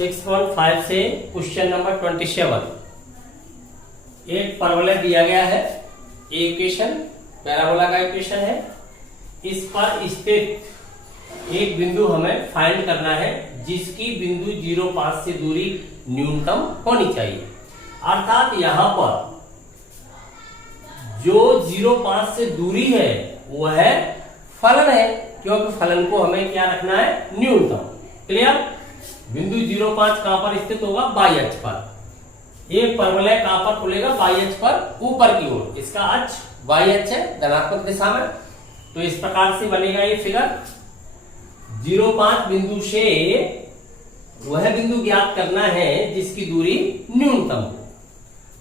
6.5 से question number 27। एक परवलय दिया गया है, इक्वेशन पैराबोला का इक्वेशन है। इस पर स्थित एक बिंदु हमें फाइंड करना है जिसकी बिंदु 0.5 से दूरी न्यूनतम होनी चाहिए। अर्थात यहां पर जो 0.5 से दूरी है वह फलन है, क्योंकि फलन को हमें क्या रखना है, न्यूनतम। क्लियर? बिंदु 0.5 कहां पर स्थित होगा, बाई अक्ष पर। एक परवलय कहां पर खुलेगा, बाई अक्ष पर ऊपर की ओर। इसका अक्ष वाई अक्ष है, धनात्मक दिशा में। तो इस प्रकार से बनेगा ये फिगर। 0.5 बिंदु से वह बिंदु ज्ञात करना है जिसकी दूरी न्यूनतम हो।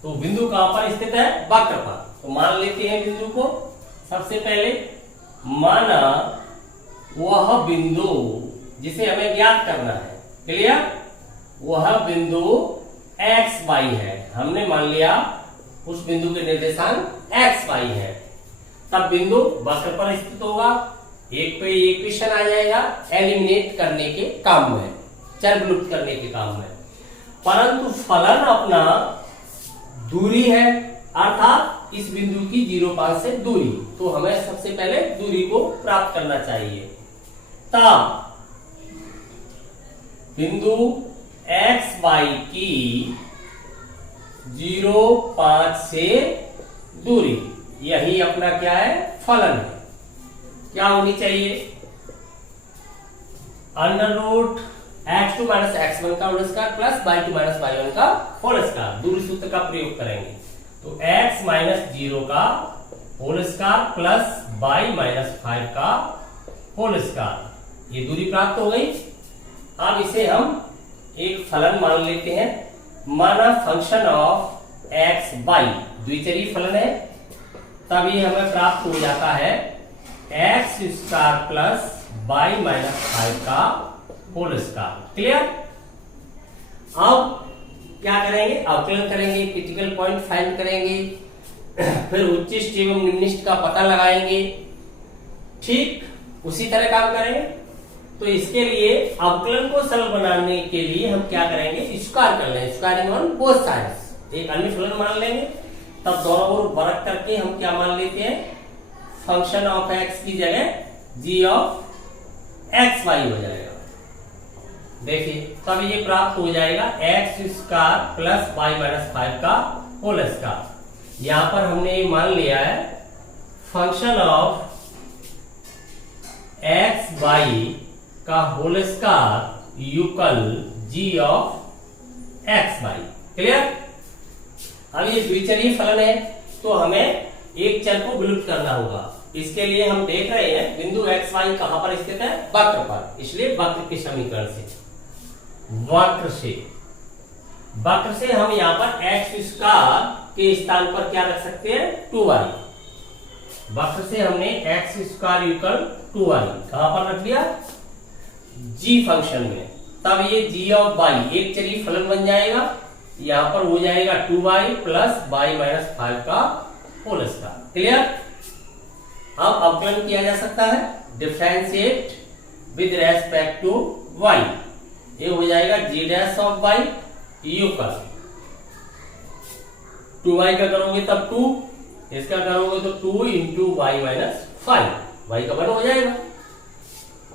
तो बिंदु कहां पर स्थित है, वक्र पर। तो मान लेते हैं बिंदु को। सबसे पहले माना वह बिंदु जिसे हमें ज्ञात करना है, क्लियर, वह बिंदु एक्स वाई है। हमने मान लिया उस बिंदु के निर्देशांक एक्स वाई है। तब बिंदु वक्र पर स्थित होगा। एक पे इक्वेशन आ जाएगा एलिमिनेट करने के काम में, चर विलुप्त करने के काम में। परंतु फलन अपना दूरी है, अर्थात इस बिंदु की 0.5 से दूरी। तो हमें सबसे पहले दूरी को प्राप्त करना चाहिए। तब बिंदु एक्स वाई की 0.5 से दूरी, यही अपना क्या है, फलन है। क्या होनी चाहिए, under root x2 minus x1 का whole square plus y2 minus y1 का होल स्क्वायर। दूरी सूत्र का प्रयोग करेंगे तो x माइनस 0 का whole square plus y minus 5 का होल स्क्वायर। ये दूरी प्राप्त हो गई। अब इसे हम एक फलन मान लेते हैं। माना फंक्शन ऑफ एक्स वाई द्विचरीय फलन है। तब ये हमें प्राप्त हो जाता है x square plus y minus 5 का होल स्क्वायर। क्लियर? अब क्या करेंगे, अवकलन करेंगे, क्रिटिकल पॉइंट फाइंड करेंगे, फिर उच्चिष्ट एवं निम्निष्ट का पता लगाएंगे। ठीक उसी तरह काम करेंगे। तो इसके लिए अवकलन को सरल बनाने के लिए हम क्या करेंगे, स्क्वायर कर लेंगे, स्क्वायरिंग ऑन बोथ साइड्स। एक अन्य फलन मान लेंगे। तब दोनों ओर वर्ग करके हम क्या मान लेते हैं, फंक्शन ऑफ एक्स की जगह जी ऑफ एक्स वाई हो जाएगा। देखिए तब ये प्राप्त हो जाएगा x square plus y minus 5 का होल स्क्वायर। यहां पर हमने ये मान लिया है फंक्शन ऑफ एक्स वाई का होल स्क्वायर युगल जी ऑफ एक्स वाई। क्लियर? अब ये द्विचरीय फलन है तो हमें एक चर को विलुप्त करना होगा। इसके लिए हम देख रहे हैं बिंदु एक्स वाई कहां पर स्थित है, वक्र पर। इसलिए वक्र के समीकरण से, वक्र से हम यहां पर एक्स स्क्वायर के स्थान पर क्या रख सकते हैं, 2y। वक्र से हमने एक्स स्क्वायर इक्वल 2y कहां पर रख दिया, जी फंक्शन में। तब ये जी ऑफ वाई एक चरीय फलन बन जाएगा। यहां पर हो जाएगा 2y प्लस वाई माइनस 5 का होल स्क्वायर। क्लियर? अब अवकलन किया जा सकता है, differentiate with respect to y। ये हो जाएगा G dash of y equal 2y का करोगे तब 2, इसका करोगे तो 2 इंटू वाई माइनस 5, y का वन हो जाएगा।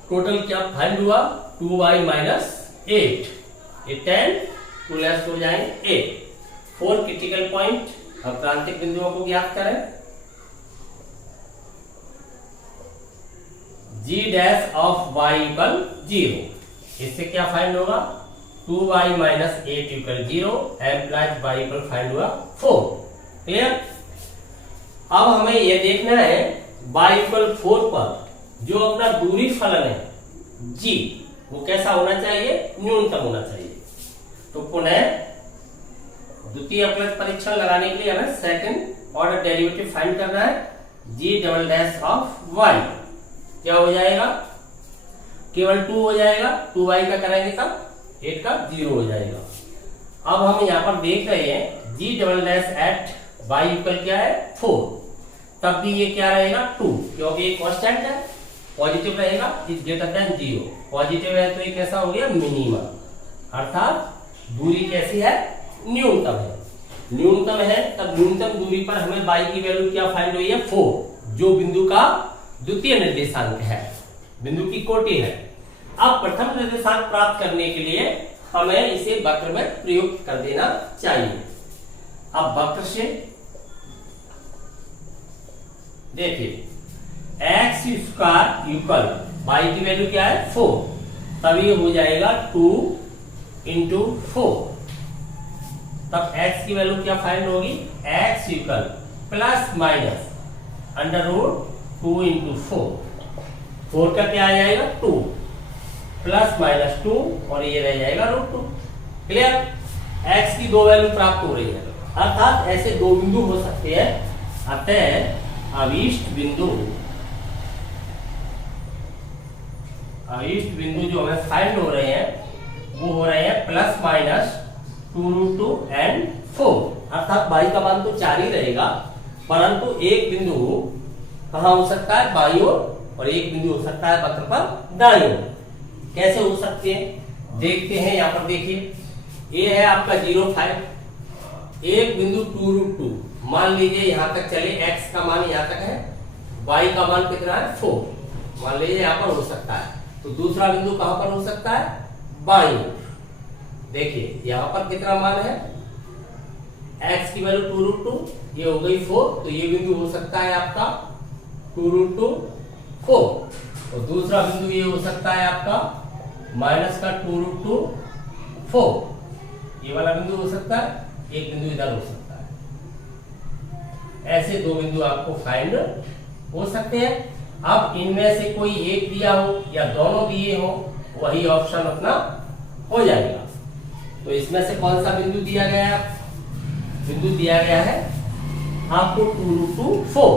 टोटल क्या फाइंड हुआ, 2y माइनस 8, ये 10, 2 लेस हो जाएंगे 8। 4 क्रिटिकल पॉइंट, अब क्रांतिक बिंदुओं को ज्ञात करें। G dash of y equal 0, इससे क्या फाइंड होगा, 2y minus 8 equal 0 implies y equal find हुआ 4। क्लियर? अब हमें यह देखना है y इक्वल 4 पर जो अपना दूरी फलन है g, वो कैसा होना चाहिए, न्यूनतम होना चाहिए। तो पुनः द्वितीय अवकलज परीक्षण लगाने के लिए हमें सेकंड ऑर्डर डेरिवेटिव फाइंड करना है। g double dash of y क्या हो जाएगा, केवल 2 हो जाएगा। 2y का करेंगे तब 8 का 0 हो जाएगा। अब हम यहां पर देख रहे हैं g double dash at y equal क्या है, 4। तब भी ये क्या रहेगा, 2, क्योंकि ये कांस्टेंट है, पॉजिटिव रहेगा, इज ग्रेटर देन 0। पॉजिटिव है तो ये कैसा हो गया, मिनिमम। अर्थात दूरी कैसी है, न्यूनतम है। न्यूनतम है तब न्यूनतम दूरी पर हमें y की वैल्यू क्या फाइंड हुई है, 4, जो बिंदु का द्वितीय निर्देशांक है, बिंदु की कोटि है। अब प्रथम निर्देशांक प्राप्त करने के लिए हमें इसे वक्र में प्रयुक्त कर देना चाहिए। अब वक्र से देखिए x स्क्वायर इक्वल y की वैल्यू क्या है, 4, तब ये हो जाएगा 2 इंटू 4। तब x की वैल्यू क्या फाइंड होगी, x equal plus minus under root 2 into 4 का क्या आ जाएगा 2 प्लस माइनस 2 और ये रह जाएगा √2। क्लियर, x की दो वैल्यू प्राप्त हो रही है, अर्थात ऐसे दो बिंदु हो सकते हैं। अतः अभीष्ट बिंदु जो हमें फाइंड हो रहे हैं वो हो रहे हैं प्लस माइनस 2√2 एंड 4, अर्थात y का मान तो 4 ही रहेगा, परंतु एक बिंदु कहां हो सकता है, बाईं ओर, और एक बिंदु हो सकता है वक्र पर दाईं ओर। कैसे हो सकते हैं देखते हैं। यहाँ पर देखिए ये है आपका 0,5, एक बिंदु 2√2, मान लीजिए यहां तक चले, x का मान यहां तक है, y का मान कितना है 4, मान लीजिए यहां पर हो सकता है। तो दूसरा बिंदु कहां पर हो सकता है, बाईं ओर। देखिए यहां पर कितना मान है, x की वैल्यू 2√2, ये हो गई 4, तो ये बिंदु हो सकता है आपका 2√2 4, और दूसरा बिंदु ये हो सकता है आपका माइनस का 2√2 4, ये वाला बिंदु हो सकता है, एक बिंदु इधर हो सकता है। ऐसे दो बिंदु आपको फाइंड हो सकते हैं। अब इनमें से कोई एक दिया हो या दोनों दिए हो, वही ऑप्शन अपना हो जाएगा। तो इसमें से कौन सा बिंदु दिया गया है, बिंदु दिया गया है आपको 2√2 4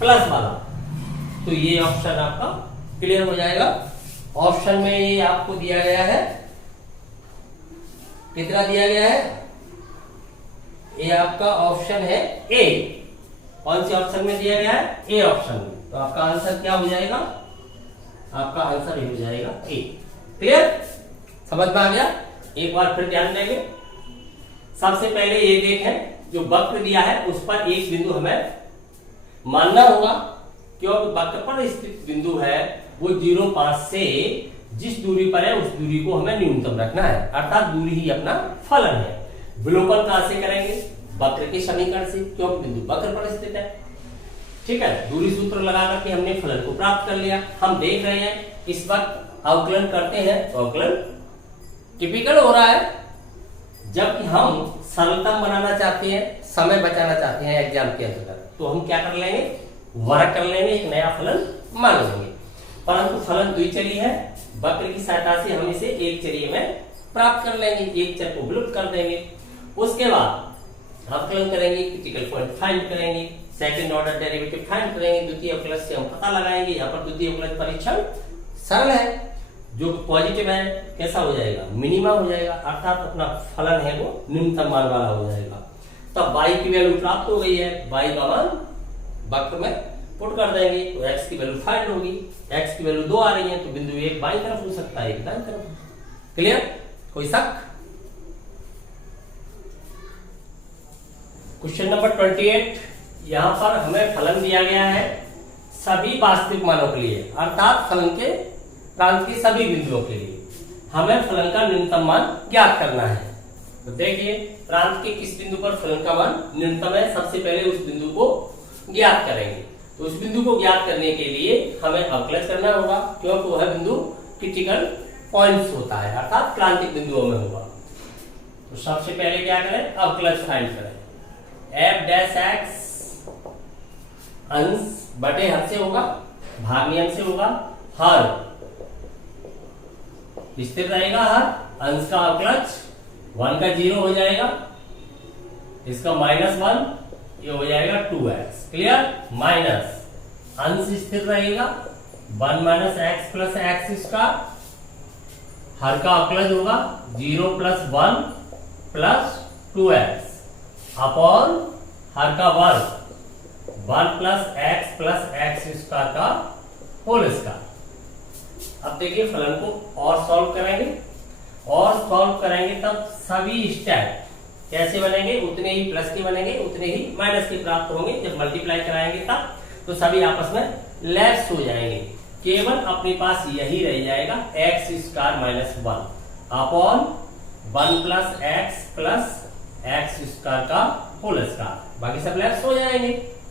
प्लस वाला, तो ये ऑप्शन आपका क्लियर हो जाएगा। ऑप्शन में ये आपको दिया गया है, कितना दिया गया है, ये आपका ऑप्शन है ए। कौन से ऑप्शन में दिया गया है, ए ऑप्शन में। तो आपका आंसर क्या हो जाएगा, आपका आंसर ये हो जाएगा ए। क्लियर, समझ में आ गया। एक बार फिर ध्यान देंगे। सबसे पहले ये देखें, जो वक्र दिया है उस पर एक बिंदु हमें मानना होगा, क्योंकि वक्र पर स्थित बिंदु है वो 0,5 से जिस दूरी पर है उस दूरी को हमें न्यूनतम रखना है, अर्थात दूरी ही अपना फलन है। विलोपन कहां से करेंगे, वक्र के समीकरण से, क्योंकि बिंदु वक्र पर स्थित है। ठीक है, दूरी सूत्र लगा करके हमने फलन को प्राप्त कर लिया। हम देख रहे हैं इस वक्त अवकलन करते हैं तो अवकलन टिपिकल हो रहा है, जबकि हम सरलतम बनाना चाहते हैं, समय बचाना चाहते हैं एग्जाम के अंदर, तो हम क्या कर लेंगे, वर्ग कर लेंगे, एक नया फलन मान लेंगे। परंतु फलन द्विचरी है, वक्र की सहायता से हम इसे एक चरीय में प्राप्त कर लेंगे, एक चर को विलुप्त कर देंगे। उसके बाद अवकलन करेंगे, क्रिटिकल पॉइंट फाइंड करेंगे, सेकंड ऑर्डर डेरिवेटिव फाइंड करेंगे, द्वितीय अवकलज से हम पता लगाएंगे। यहाँ पर द्वितीय अवकलज परीक्षण सरल है, जो पॉजिटिव है कैसा हो जाएगा, मिनिमा हो जाएगा, अर्थात अपना फलन है वो न्यूनतम मान वाला हो जाएगा। तब y की वैल्यू प्राप्त हो गई है, y का मान वक्र में पुट कर देंगे तो x की वैल्यू फाइंड होगी। x की वैल्यू 2 आ रही है तो बिंदु एक बाईं तरफ हो सकता है, एक दाईं तरफ। क्लियर, कोई शक। क्वेश्चन नंबर 28, यहां पर हमें फलन दिया गया है सभी वास्तविक मानों के लिए, अर्थात फलन के प्रांत के सभी बिंदुओं के लिए हमें फलन का न्यूनतम मान ज्ञात करना है। तो देखिए प्रांत के किस बिंदु पर फलन का मान न्यूनतम है, सबसे पहले उस बिंदु को ज्ञात करेंगे। तो उस बिंदु को ज्ञात करने के लिए हमें अवकलज करना होगा, क्योंकि वह बिंदु क्रिटिकल पॉइंट्स होता है, अर्थात क्रांतिक बिंदुओं में होगा। तो सबसे पहले क्या करें, अवकलज फाइंड करें। f डैश x अंश बटे हर से होगा, भाग नियम से होगा, हर स्थिर रहेगा, हर अंश का अवकलज 1 का 0 हो जाएगा, इसका -1, ये हो जाएगा 2x। क्लियर, माइनस अंश स्थिर रहेगा 1 minus x plus x square, हर का अवकलज होगा 0 + 1 + 2x अपॉन हर का वर्ग 1 + x + x स्क्वायर का होल स्क्वायर। अब देखिए फलन को और सॉल्व करेंगे। और सॉल्व करेंगे तब सभी स्टेप कैसे बनेंगे, उतने ही प्लस के बनेंगे, उतने ही माइनस के प्राप्त होंगे। जब मल्टीप्लाई कराएंगे तब तो सभी आपस में लेस हो जाएंगे। केवल अपने पास यही रह जाएगा x square minus 1 upon 1 plus x square का होल स्क्वायर। बाकी सब लेस हो जाएंगे,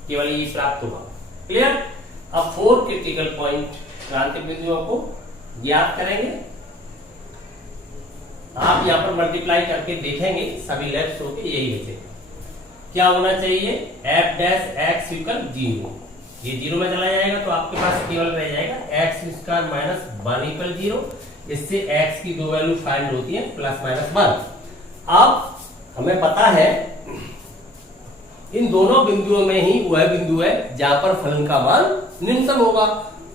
केवल ये प्राप्त होगा। क्लियर। अब 4 क्रिटिकल पॉइंट क्रांतिक बिंदुओं को ज्ञात करेंगे। आप यहाँ पर मल्टीप्लाई करके देखेंगे सभी लेफ्ट होके यही बचेगा। क्या होना चाहिए, एफ डैश एक्स इक्वल 0, ये 0 में चला जाएगा तो आपके पास केवल रह जाएगा एक्स स्क्वायर माइनस 1 इक्वल 0। इससे एक्स की दो वैल्यू फाइंड होती है प्लस माइनस 1। अब हमें पता है इन दोनों बिंदुओं में ही वह बिंदु है जहां पर फलन का मान न्यूनतम होगा।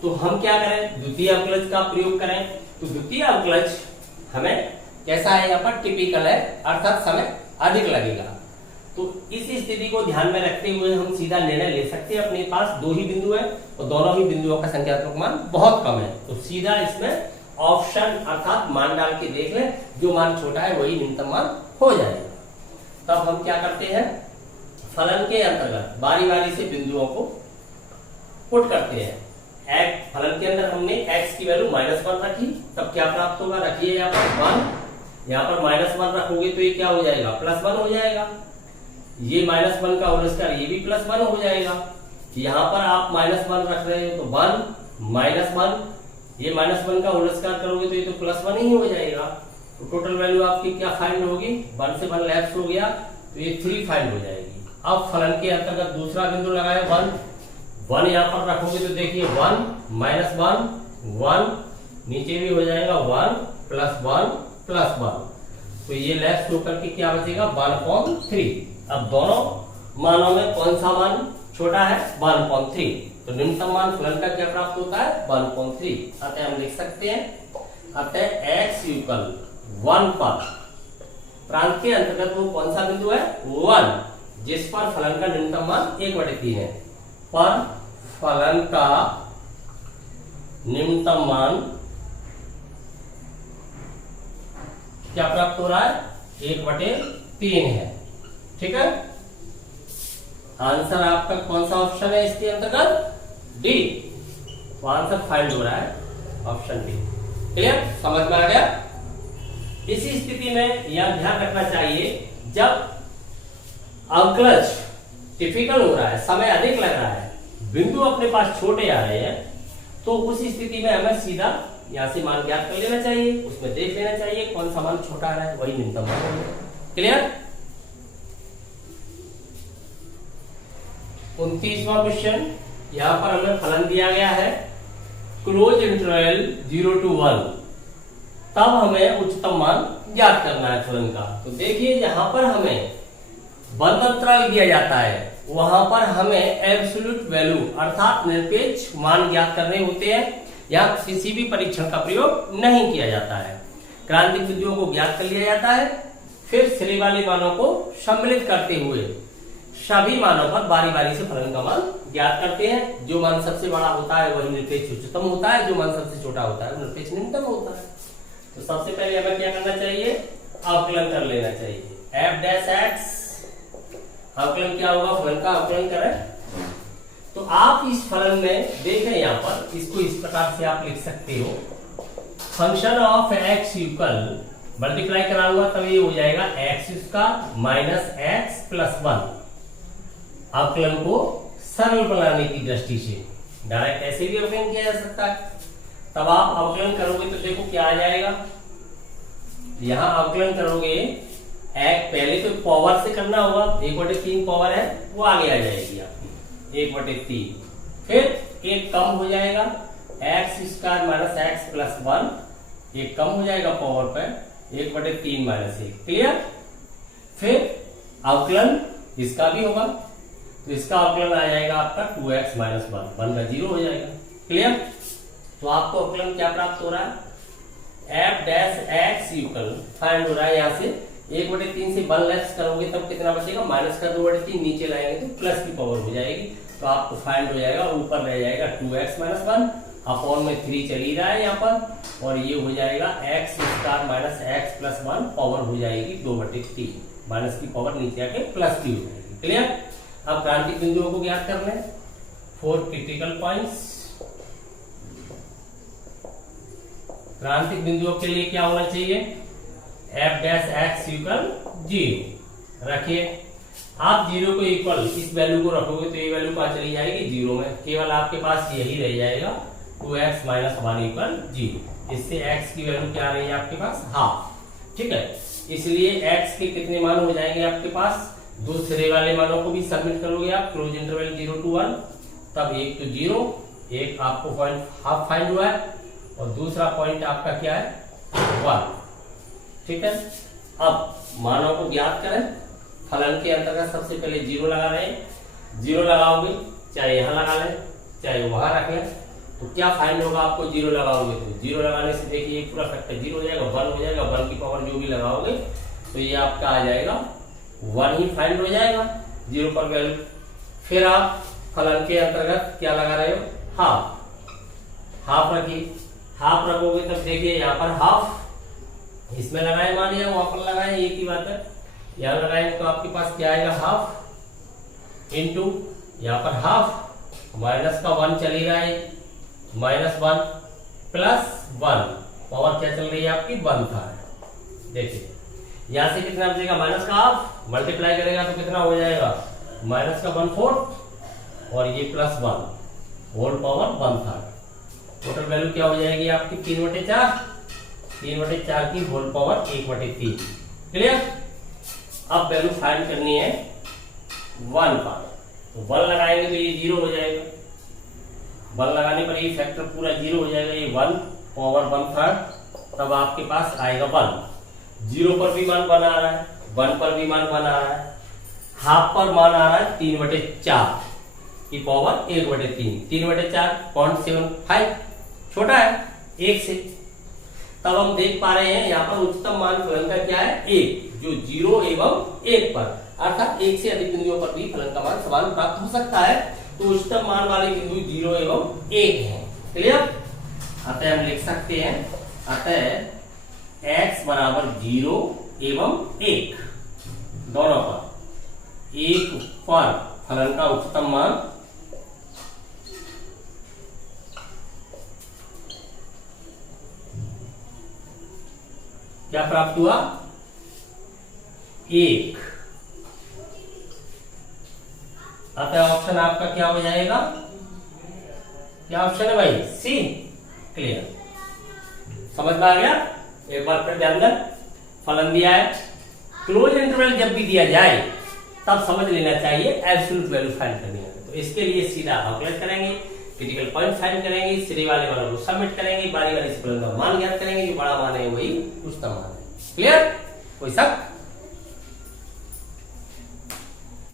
तो हम क्या करें, द्वितीय अवकलज का प्रयोग करें। तो द्वितीय अवकलज हमें कैसा है, यहाँ पर टिपिकल है, अर्थात समय अधिक लगेगा। तो इस स्थिति को ध्यान में रखते हुए हम सीधा निर्णय ले सकते हैं। अपने पास दो ही बिंदु है और दोनों ही बिंदुओं का संख्यात्मक मान बहुत कम है, तो सीधा इसमें ऑप्शन अर्थात मान डाल के देख लें, जो मान छोटा है वही न्यूनतम मान हो जाएगा। तब हम क्या करते हैं, फलन के अंतर्गत बारी बारी से बिंदुओं को पुट करते हैं। फलन के अंदर हमने x की वैल्यू -1 रखी, तब क्या प्राप्त होगा, रखिए यहाँ पर 1, यहाँ पर -1 रखोगे तो ये क्या हो जाएगा, +1 हो जाएगा। ये -1 का होल स्क्वायर, ये भी +1 हो जाएगा। यहाँ पर आप -1 रख रहे हो तो 1 -1, ये -1 का होल स्क्वायर करोगे तो ये तो +1 ही हो जाएगा। तो टोटल वैल्यू आपकी क्या फाइंड होगी, 1 से 1 लेफ्ट हो गया तो ये 3 फाइंड हो जाएगी। अब फलन के अंतर्गत दूसरा बिंदु लगाए 1 यहाँ पर रखोगे तो देखिए 1 -1 1, नीचे भी हो जाएगा 1 +1 +1, तो ये लेफ्ट होकर के क्या बचेगा 1/3। अब दोनों मानों में कौन सा मान छोटा है, 1/3, तो न्यूनतम मान फलन का क्या प्राप्त होता है 1/3। अतः हम लिख सकते हैं, अतः x = 1 पर प्रांत के अंतर्गत वो कौन सा बिंदु है 1, जिस पर फलन का न्यूनतम मान 1/3 है, पर फलन का न्यूनतम मान क्या प्राप्त हो रहा है 1/3 है। ठीक है, आंसर आपका कौन सा ऑप्शन है इसके अंतर्गत, डी। तो आंसर फाइंड हो रहा है ऑप्शन डी। क्लियर, समझ में आ गया। इसी स्थिति में यह ध्यान रखना चाहिए, जब अवकलज टिपिकल हो रहा है, समय अधिक लग रहा है, बिंदु अपने पास छोटे आ रहे हैं, तो उस स्थिति में हमें सीधा यहां से मान ज्ञात कर लेना चाहिए, उसमें देख लेना चाहिए कौन सा मान छोटा आ रहा है, वही न्यूनतम मान होगा। क्लियर। 29वां क्वेश्चन, यहां पर हमें फलन दिया गया है क्लोज इंटरवल 0 to 1, तब हमें उच्चतम मान ज्ञात करना है फलन का। तो देखिए जहां पर हमें बंद अंतराल दिया जाता है वहां पर हमें एब्सोल्यूट वैल्यू अर्थात निरपेक्ष मान ज्ञात करने होते हैं, या किसी भी परीक्षण का प्रयोग नहीं किया जाता है। क्रांतिक बिंदुओं को ज्ञात कर लिया जाता है, फिर श्रेणी वाले मानों को सम्मिलित करते हुए सभी मानों पर बारी बारी से फलन का मान ज्ञात करते हैं। जो मान सबसे बड़ा होता है वही निरपेक्ष उच्चतम होता है, जो मान सबसे छोटा होता है निरपेक्ष न्यूनतम होता है। तो सबसे पहले हमें क्या करना चाहिए, अवकलन कर लेना चाहिए। एफ डैश एक्स, अवकलन क्या होगा, फलन का अवकलन करें। तो आप इस फलन में देखें, यहाँ पर इसको इस प्रकार से आप लिख सकते हो, function of x equal, multiply कराऊंगा तब ये हो जाएगा x square minus x plus 1। अवकलन को सरल बनाने की दृष्टि से डायरेक्ट ऐसे भी अवकलन किया जा सकता है। तब आप अवकलन करोगे तो देखो क्या आ जाएगा, यहां अवकलन करोगे एक पहले तो पावर से करना होगा, 1/3 पावर है वो आगे आ जाएगी आपकी 1/3, फिर एक कम हो जाएगा x square minus x plus 1, एक कम हो जाएगा पावर पर 1/3 माइनस 1। क्लियर। फिर अवकलन इसका भी होगा, तो इसका अवकलन आ जाएगा आपका 2x माइनस 1 का 0 हो जाएगा। क्लियर। तो आपको अवकलन क्या प्राप्त हो रहा है, F dash x equal find हो रहा है, यहाँ से 1/3 से 1 लेस करोगे तब कितना बचेगा, माइनस का 2/3, नीचे लाएंगे तो प्लस की पावर हो जाएगी, तो आपको फाइंड हो जाएगा, ऊपर रह जाएगा 2x माइनस 1 अपॉन में 3 चल ही रहा है यहाँ पर, और ये हो जाएगा x square minus x plus 1 power हो जाएगी 2/3, माइनस की पावर नीचे आके प्लस की हो जाएगी। क्लियर। अब क्रांतिक बिंदुओं को ज्ञात कर लें। 4 क्रिटिकल पॉइंट्स। क्रांतिक बिंदुओं के लिए क्या होना चाहिए, एफ डैश एक्स इक्वल 0 रखिए। आप 0 को इक्वल इस वैल्यू को रखोगे तो ये वैल्यू कहां चली जाएगी, 0 में। केवल आपके पास यही रह जाएगा 2x माइनस 1 इक्वल 0। इससे x की वैल्यू क्या रही है आपके पास, हाफ। ठीक है, इसलिए x के कितने मान हो जाएंगे आपके पास, दो सिरे वाले मानों को भी सबमिट करोगे आप क्लोज इंटरवल 0 to 1, तब एक तो 0, एक आपको पॉइंट हाफ फाइंड हुआ है, और दूसरा पॉइंट आपका क्या है 1। ठीक है, अब मानों को ज्ञात करें। फलन के अंतर्गत सबसे पहले 0 लगा रहे हैं। 0 लगाओगे, चाहे यहां लगा लें चाहे वहां रख लें, तो क्या फाइंड होगा आपको, 0 लगाओगे तो 0 लगाने से देखिए एक पूरा फैक्टर 0 हो जाएगा, 1 हो जाएगा, 1 की पावर जो भी लगाओगे तो ये आपका आ जाएगा 1 ही फाइंड हो जाएगा 0 पर वैल्यू। फिर आप फलन के अंतर्गत क्या लगा रहे हो, हाफ। हाफ रखिए, हाफ रखोगे तब देखिए यहाँ पर हाफ, इसमें लगाए मान या वहां पर लगाए एक ही बात है। यहां लगाए तो आपके पास क्या आएगा, हाफ इंटू यहाँ पर हाफ, माइनस का 1 चल ही रहा है, -1 प्लस 1, पावर क्या चल रही है आपकी 1 था। देखिए यहां से कितना बचेगा, माइनस का हाफ, मल्टीप्लाई करेगा तो कितना हो जाएगा, माइनस का 1/4 और ये +1 होल पावर 1 था। टोटल वैल्यू क्या हो जाएगी आपकी 3/4, 3/4 की होल पावर 1/3। क्लियर। अब वैल्यू फाइंड करनी है 1 का, तो 1 लगाएंगे तो ये 0 हो जाएगा, 1 लगाने पर ये फैक्टर पूरा 0 हो जाएगा, ये 1 पावर 1/3, तब आपके पास आएगा 1। 0 पर भी मान 1 आ रहा है, 1 पर भी मान 1 आ रहा है, हाफ पर मान आ रहा है 3/4 की पावर 1/3, 3/4 0.75 छोटा है 1 से। तब हम देख पा रहे हैं यहाँ पर उच्चतम मान फलन का क्या है, 1, जो 0 एवं 1 पर, अर्थात 1 से अधिक बिंदुओं पर भी फलन का मान समान प्राप्त हो सकता है। तो उच्चतम मान वाले बिंदु 0 एवं 1 है। क्लियर। अतः हम लिख सकते हैं, अतः x बराबर 0 एवं 1 दोनों पर, 1 पर फलन का उच्चतम मान क्या प्राप्त हुआ, 1। अतः ऑप्शन आपका क्या हो जाएगा, क्या ऑप्शन है भाई, सी। क्लियर। समझ में आ गया। एक बार फिर ध्यान दें, फलन दिया है, क्लोज इंटरवल जब भी दिया जाए तब समझ लेना चाहिए एब्सोल्यूट वैल्यू फाइंड करनी है। तो इसके लिए सीधा कैलकुलेट करेंगे, क्रिटिकल पॉइंट फाइंड करेंगे, सिरे वाले मानों को सबमिट करेंगे, बारी बारी से फलन का मान ज्ञात करेंगे, जो बड़ा मान है वही उच्चतम मान है। क्लियर। कोई शक